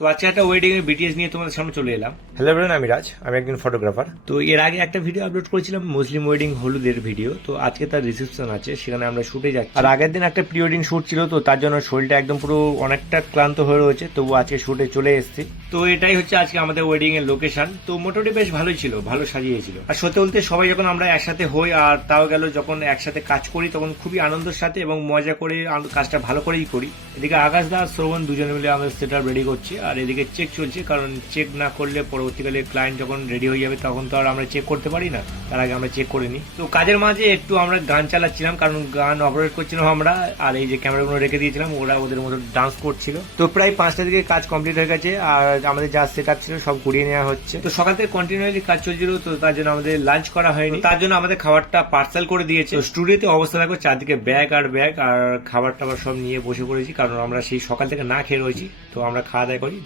তো আজকে একটা ওয়েডিং এর বিটিএস নিয়ে তোমাদের সামনে চলে এলাম। হ্যালো এভরিওয়ান, আমি রাজ, আমি একজন ফটোগ্রাফার। তো এর আগে একটা ভিডিও আপলোড করেছিলাম মুসলিম ওয়েডিং হলুদের ভিডিও। তো আজকে তার রিসেপশন আছে, সেখানে আমরা শুটে যাচ্ছি। আর আগের দিন একটা প্রি ওয়েডিং শুট ছিল, তো তার জন্য শরীরটা একদম পুরো অনেকটা ক্লান্ত হয়ে রয়েছে, তবু আজকে শুটে চলে এসেছি। তো এটাই হচ্ছে আজকে আমাদের ওয়েডিং এর লোকেশন। তো মোটামুটি বেশ ভালোই ছিল, ভালো সাজিয়েছিল। আর সত্যি বলতে সবাই যখন আমরা একসাথে হই আর তাও গেল যখন একসাথে কাজ করি তখন খুবই আনন্দের সাথে এবং মজা করে কাজটা ভালো করেই করি। এদিকে আকাশ দা শ্রবণ দুজনে মিলে আমাদের সেটআপ রেডি করছি, আর এদিকে চেক চলছে, কারণ চেক না করলে পরবর্তীকালে ক্লায়েন্ট যখন রেডি হয়ে যাবে তখন তো আর আমরা চেক করতে পারি না, তার আগে আমরা চেক করে নিই। তো কাজের মাঝে একটু আমরা গান চালাচ্ছিলাম, কারণ গান অপারেট করছিলাম আমরা, আর এই যে ক্যামেরাগুলো রেখে দিয়েছিলাম, ওরা ওদের মতো ডান্স করছিল। তো প্রায় 5টার দিকে কাজ কমপ্লিট হয়ে গেছে, আর আমাদের যা সেটআপ ছিল সব ঘুরিয়ে নেওয়া হচ্ছে। তো সকাল থেকে কন্টিনিউয়াসলি কাজ চলছিল, তো তার জন্য আমাদের লাঞ্চ করা হয়নি, তার জন্য আমাদের খাবারটা পার্সেল করে দিয়েছে। তো স্টুডিওতে অবস্থা দেখো, চারদিকে ব্যাগ আর ব্যাগ, আর খাবার টাবার সব নিয়ে বসে পড়েছি, কারণ আমরা সেই সকাল থেকে না খেয়ে রয়েছি। তো আমরা খাওয়া দাওয়া করি।